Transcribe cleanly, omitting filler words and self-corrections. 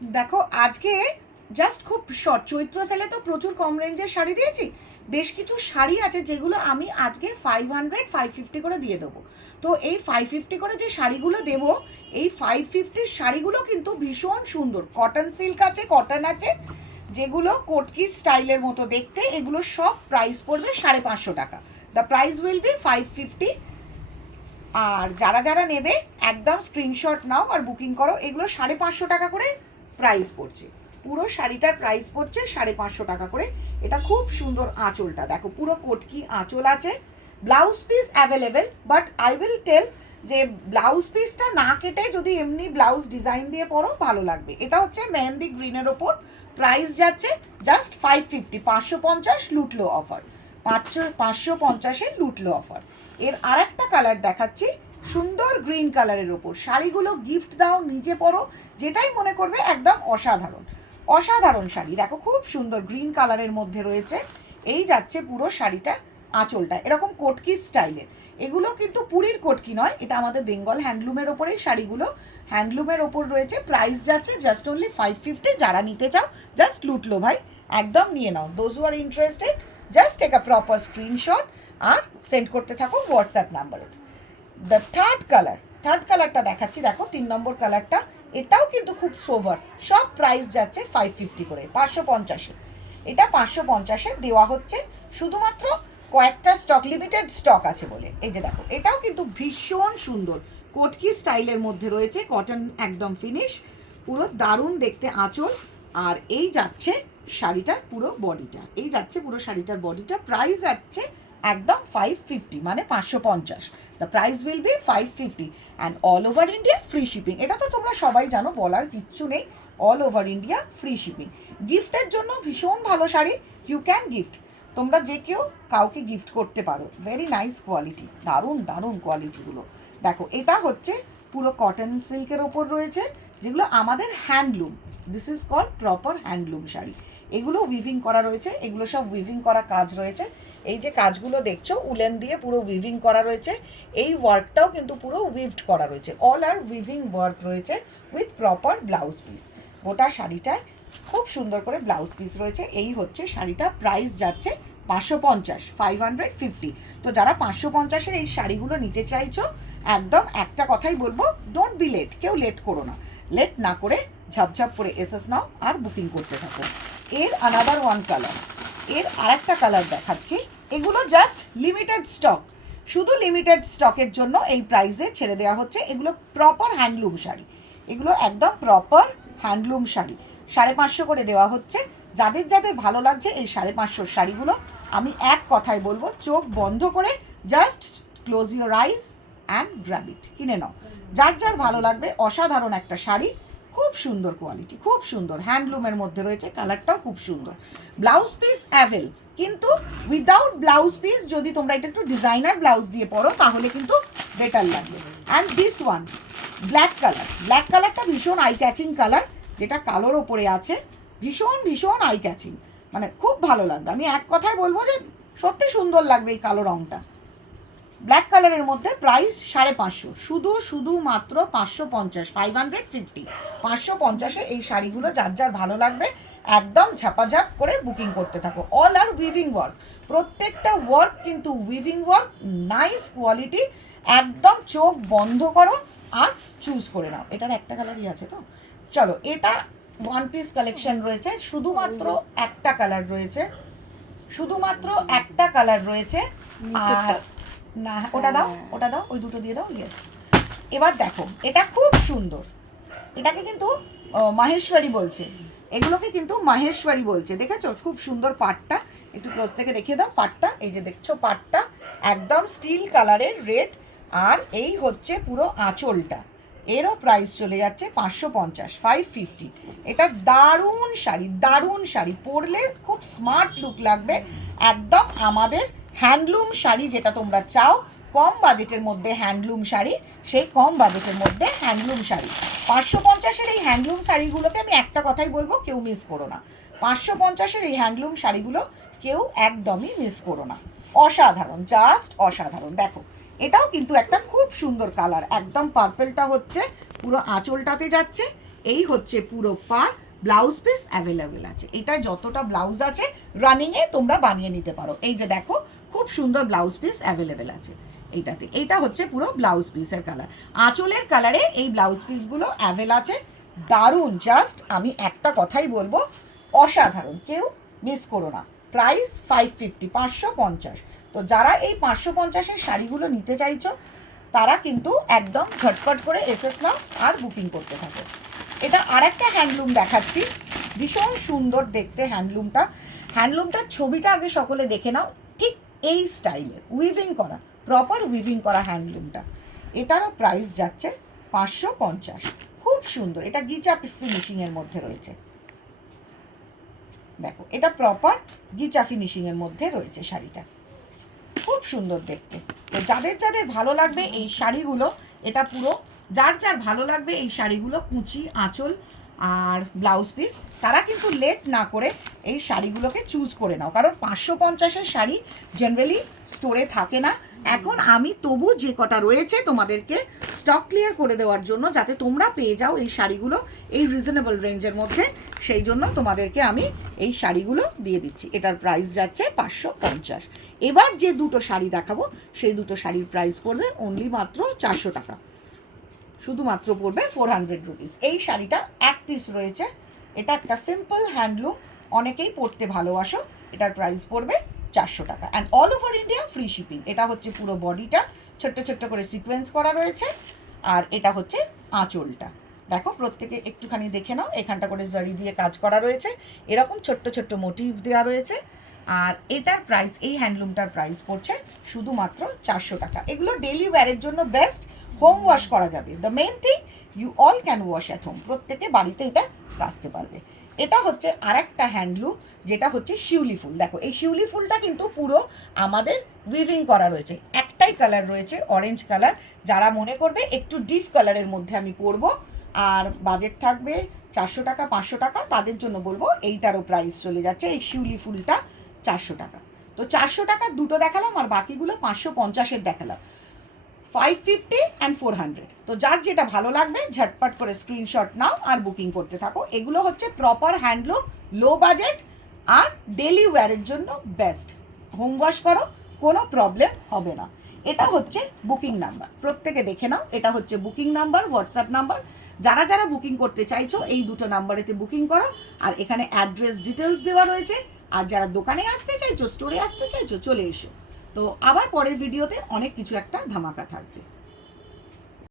দেখো আজকে জাস্ট খুব শর্ট, চৈত্র সেলে তো প্রচুর কম রেঞ্জের শাড়ি দিয়েছি। বেশ কিছু শাড়ি আছে যেগুলো আমি আজকে 550 করে দিয়ে দেবো। তো এই 550 করে যে শাড়িগুলো দেবো, এই 550 শাড়িগুলো কিন্তু ভীষণ সুন্দর। কটন সিল্ক আছে, কটন আছে, যেগুলো কোটকি স্টাইলের মতো দেখতে। এগুলো সব প্রাইস পড়বে 550 টাকা। The price will be 550। আর যারা যারা নেবে একদম স্ক্রিনশট নাও আর বুকিং করো। এগুলো 550 টাকা করে প্রাইস পড়ছে। পুরো শাড়িটার প্রাইস পড়ছে 550 টাকা করে। এটা খুব সুন্দর। আঁচলটা দেখো, পুরো কোটকি আঁচল আছে। Blouse piece available, but I will tell যে ব্লাউজ পিসটা না কেটে যদি এমনি ব্লাউজ ডিজাইন দিয়ে পরো ভালো লাগবে। এটা হচ্ছে মেহেন্দি গ্রিনের ওপর। প্রাইস যাচ্ছে জাস্ট 550, 550 লুটলো অফার। 550-এর লুটলো অফার। এর আর একটা কালার দেখাচ্ছি, সুন্দর গ্রিন কালারের ওপর। শাড়িগুলো গিফট দাও, নিজে পরো, যেটাই মনে করবে। একদম অসাধারণ অসাধারণ শাড়ি। দেখো খুব সুন্দর গ্রিন কালারের মধ্যে রয়েছে। এই যাচ্ছে পুরো শাড়িটা। আঁচলটা এরকম কোটকি স্টাইলের। এগুলো কিন্তু পুরীর কোটকি নয়, এটা আমাদের বেঙ্গল হ্যান্ডলুমের ওপরেই শাড়িগুলো। হ্যান্ডলুমের ওপর রয়েছে। প্রাইস যাচ্ছে জাস্ট অনলি 550। যারা নিতে চাও জাস্ট লুটলো ভাই, একদম নিয়ে নাও। Those who are interested just take a proper screenshot আর সেন্ড করতে থাকো হোয়াটসঅ্যাপ নাম্বারে। দ্য থার্ড কালারটা দেখাচ্ছি। দেখো 3 নম্বর কালারটা, এটাও কিন্তু খুব সোভার। সব প্রাইস যাচ্ছে 550 করে, 550-এ। এটা 550-এ দেওয়া হচ্ছে শুধুমাত্র কয়েকটা স্টক, লিমিটেড স্টক আছে বলে। এই যে দেখো, এটাও কিন্তু ভীষণ সুন্দর কোটকি স্টাইলের মধ্যে রয়েছে। কটন একদম ফিনিশ, পুরো দারুণ দেখতে আঁচল। আর এই যাচ্ছে শাড়িটার পুরো বডিটা। এই যাচ্ছে পুরো শাড়িটার বডিটা। প্রাইস যাচ্ছে একদম 550, মানে 550। The price will be 550 and all over India free shipping. এটা তো তোমরা সবাই জানো, বলার কিচ্ছু নেই। All over India free shipping. গিফটের জন্য ভীষণ ভালো শাড়ি। ইউ ক্যান গিফট, তোমরা যে কেউ কাউকে গিফট করতে পারো। ভেরি নাইস কোয়ালিটি, দারুণ দারুণ কোয়ালিটিগুলো। দেখো এটা হচ্ছে পুরো কটন সিল্কের ওপর রয়েছে, যেগুলো আমাদের handloom. This is called proper handloom sari. এগুলো উইভিং করা রয়েছে, এগুলো সব উইভিং করা কাজ রয়েছে। এই যে কাজগুলো দেখছো উলেন দিয়ে পুরো উইভিং করা রয়েছে। এই ওয়ার্কটাও কিন্তু পুরো উইভড করা রয়েছে। অল আর উইভিং ওয়ার্ক রয়েছে উইথ প্রপার ব্লাউজ পিস। গোটা শাড়িটায় খুব সুন্দর করে ব্লাউজ পিস রয়েছে। এই হচ্ছে শাড়িটা। প্রাইস যাচ্ছে 550, 550। তো যারা 550-এর এই শাড়িগুলো নিতে চাইছো, একদম একটা কথাই বলবো, ডোন্ট বি লেট। কেউ লেট করো না। লেট না করে ঝপঝপ করে এসএস নাও আর বুকিং করতে থাকো। এর আনাদার ওয়ান কালার, এর আরেকটা কালার দেখাচ্ছি। এগুলো জাস্ট লিমিটেড স্টক, শুধু লিমিটেড স্টকের জন্য এই প্রাইসে ছেড়ে দেওয়া হচ্ছে। এগুলো প্রপার হ্যান্ডলুম শাড়ি, এগুলো একদম প্রপার হ্যান্ডলুম শাড়ি। 550 করে দেওয়া হচ্ছে। যাদের যাদের ভালো লাগছে এই 550 শাড়িগুলো, আমি এক কথায় বলবো, চোখ বন্ধ করে just close your eyes and grab ইট, কিনে নাও। যার যার ভালো লাগবে। অসাধারণ একটা শাড়ি, খুব সুন্দর কোয়ালিটি, খুব সুন্দর হ্যান্ডলুমের মধ্যে রয়েছে। কালারটাও খুব সুন্দর। ব্লাউজ পিস অ্যাভেল, কিন্তু উইদাউট ব্লাউজ পিস যদি তোমরা এটা একটু ডিজাইনার ব্লাউজ দিয়ে পরো তাহলে কিন্তু বেটার লাগবে। And this one black colour. Black কালারটা ভীষণ আই ক্যাচিং কালার, যেটা কালোর ওপরে আছে। ভীষণ ভীষণ আই ক্যাচিং, মানে খুব ভালো লাগবে। আমি এক কথায় বলবো যে সত্যি সুন্দর লাগবে এই কালো রঙটা। ব্ল্যাক কালারের মধ্যে। প্রাইস 550, শুধুমাত্র 550, 550। 550-এ এই শাড়িগুলো যার যার ভালো লাগবে একদম ঝাপাঝাপ করে বুকিং করতে থাকো। অল আর উইভিং ওয়ার্ক, প্রত্যেকটা ওয়ার্ক কিন্তু উইভিং ওয়ার্ক, নাইস কোয়ালিটি। একদম চোখ বন্ধ করো আর চুজ করে নাও। এটার একটা কালারই আছে তো। চলো, এটা ওয়ান পিস কালেকশন রয়েছে। শুধুমাত্র একটা কালার রয়েছে, শুধুমাত্র একটা কালার রয়েছে। আর না, ওটা দাও, ওটা দাও, ওই দুটো দিয়ে দাও। ইয়েস। এবার দেখো, এটা খুব সুন্দর। এটাকে কিন্তু মাহেশ্বরী বলছে, এগুলোকে কিন্তু মাহেশ্বরী বলছে। দেখেছো খুব সুন্দর পাটটা, একটু ক্লোজ থেকে দেখিয়ে দাও পাটটা। এই যে দেখছো পাটটা একদম স্টিল কালারের রেড। আর এই হচ্ছে পুরো আঁচলটা। এরও প্রাইস চলে যাচ্ছে 550, 550। এটা দারুণ শাড়ি, দারুণ শাড়ি। পরলে খুব স্মার্ট লুক লাগবে। একদম আমাদের হ্যান্ডলুম শাড়ি, যেটা তোমরা চাও কম বাজেটের মধ্যে হ্যান্ডলুম শাড়ি, সেই কম বাজেটের মধ্যে হ্যান্ডলুম শাড়ি। 550-এর এই হ্যান্ডলুম শাড়িগুলোকে আমি একটা কথাই বলবো, কেউ মিস করো না। 550-এর এই হ্যান্ডলুম শাড়িগুলো কেউ একদমই মিস করো না। অসাধারণ, জাস্ট অসাধারণ। দেখো এটাও কিন্তু একটা খুব সুন্দর কালার। একদম পার্পলটা হচ্ছে পুরো আঁচলটাতে যাচ্ছে। এই হচ্ছে পুরো পার, ব্লাউজ পিস অ্যাভেলেবেল আছে। এটা যতটা ব্লাউজ আছে রানিংয়ে তোমরা বানিয়ে নিতে পারো। এই যে দেখো খুব সুন্দর ব্লাউজ পিস অ্যাভেলেবেল আছে এইটাতে। এইটা হচ্ছে পুরো ব্লাউজ পিসের কালার, আঁচলের কালারে এই ব্লাউজ পিসগুলো অ্যাভেল আছে। দারুণ, জাস্ট আমি একটা কথাই বলবো, অসাধারণ, কেউ মিস করো না। প্রাইস 550, 550। তো যারা এই 550-এর শাড়িগুলো নিতে চাইছো তারা কিন্তু একদম ঝটপট করে এসএস নাও আর বুকিং করতে থাকো। এটা আরেকটা হ্যান্ডলুম দেখাচ্ছি, ভীষণ সুন্দর দেখতে হ্যান্ডলুমটা। হ্যান্ডলুমটার ছবিটা আগে সকলে দেখে নাও, ঠিক এই স্টাইলের উইভিং করা, প্রপার উইভিং করা হ্যান্ডলুমটা। এটারও প্রাইস যাচ্ছে 550। খুব সুন্দর, এটা গিচা ফিনিশিংয়ের মধ্যে রয়েছে। দেখো এটা প্রপার গিচা ফিনিশিংয়ের মধ্যে রয়েছে শাড়িটা, খুব সুন্দর দেখতে। তো যাদের যাদের ভালো লাগবে এই শাড়িগুলো, এটা পুরো যার যার ভালো লাগবে এই শাড়িগুলো, কুচি, আঁচল আর ব্লাউজ পিস, তারা কিন্তু লেট না করে এই শাড়িগুলোকে চুজ করে নাও। কারণ 550-এর শাড়ি জেনারেলি স্টোরে থাকে না। এখন আমি তবু যে কটা রয়েছে তোমাদেরকে স্টক ক্লিয়ার করে দেওয়ার জন্য, যাতে তোমরা পেয়ে যাও এই শাড়িগুলো এই রিজনেবল রেঞ্জের মধ্যে, সেই জন্য তোমাদেরকে আমি এই শাড়িগুলো দিয়ে দিচ্ছি। এটার প্রাইস যাচ্ছে 550। এবার যে দুটো শাড়ি দেখাবো সেই দুটো শাড়ির প্রাইস পড়বে অনলি মাত্র 400 টাকা, শুধুমাত্র পড়বে 400 রুপিস। এই শাড়িটা এক পিস রয়েছে, এটা একটা সিম্পল হ্যান্ডলুম, অনেকেই পরতে ভালোবাসো। এটার প্রাইস পড়বে 400 টাকা and all over India free shipping. এটা হচ্ছে পুরো বডিটা ছোট্ট ছোট্ট করে সিকোয়েন্স করা রয়েছে, আর এটা হচ্ছে আঁচলটা। দেখো প্রত্যেকে একটুখানি দেখে নাও, এখানটা করে জারি দিয়ে কাজ করা রয়েছে, এরকম ছোট্ট ছোট্ট মোটিভ দেওয়া রয়েছে। আর এটার প্রাইস, এই হ্যান্ডলুমটার প্রাইস পড়ছে শুধুমাত্র 400 টাকা। এগুলো ডেইলি ওয়্যারের জন্য বেস্ট, হোম ওয়াশ করা যাবে। The main thing, you all can wash at home, প্রত্যেকে বাড়িতে এটা কাচতে পারবে। এটা হচ্ছে আরেকটা হ্যান্ডলুম, যেটা হচ্ছে শিউলি ফুল। দেখো এই শিউলি ফুলটা কিন্তু পুরো আমাদের উইভিং করা রয়েছে, একটাই কালার রয়েছে অরেঞ্জ কালার। যারা মনে করবে একটু ডিপ কালারের মধ্যে আমি পরবো আর বাজেট থাকবে 400 টাকা 500 টাকা, তাদের জন্য বলবো এইটারও প্রাইস চলে যাচ্ছে এই শিউলি ফুলটা 400 টাকা। তো 400 টাকার দুটো দেখালাম আর বাকিগুলো 550-এর দেখালাম, 550 অ্যান্ড 400। তো যার যেটা ভালো লাগবে ঝটপট করে স্ক্রিনশট নাও আর বুকিং করতে থাকো। এগুলো হচ্ছে প্রপার হ্যান্ডলুম, লো বাজেট আর ডেলি ওয়্যারের জন্য বেস্ট। হোম ওয়াশ করো, কোনো প্রবলেম হবে না। এটা হচ্ছে বুকিং নাম্বার, প্রত্যেকে দেখে নাও, এটা হচ্ছে বুকিং নাম্বার, হোয়াটসঅ্যাপ নাম্বার। যারা যারা বুকিং করতে চাইছো এই দুটো নাম্বারেতে বুকিং করো, আর এখানে অ্যাড্রেস ডিটেলস দেওয়া রয়েছে। আর যারা দোকানে আসতে চাইছো, স্টোরে আসতে চাইছো, চলে এসো। তো আবার পরের ভিডিওতে অনেক কিছু একটা ধামাকা থাকবে।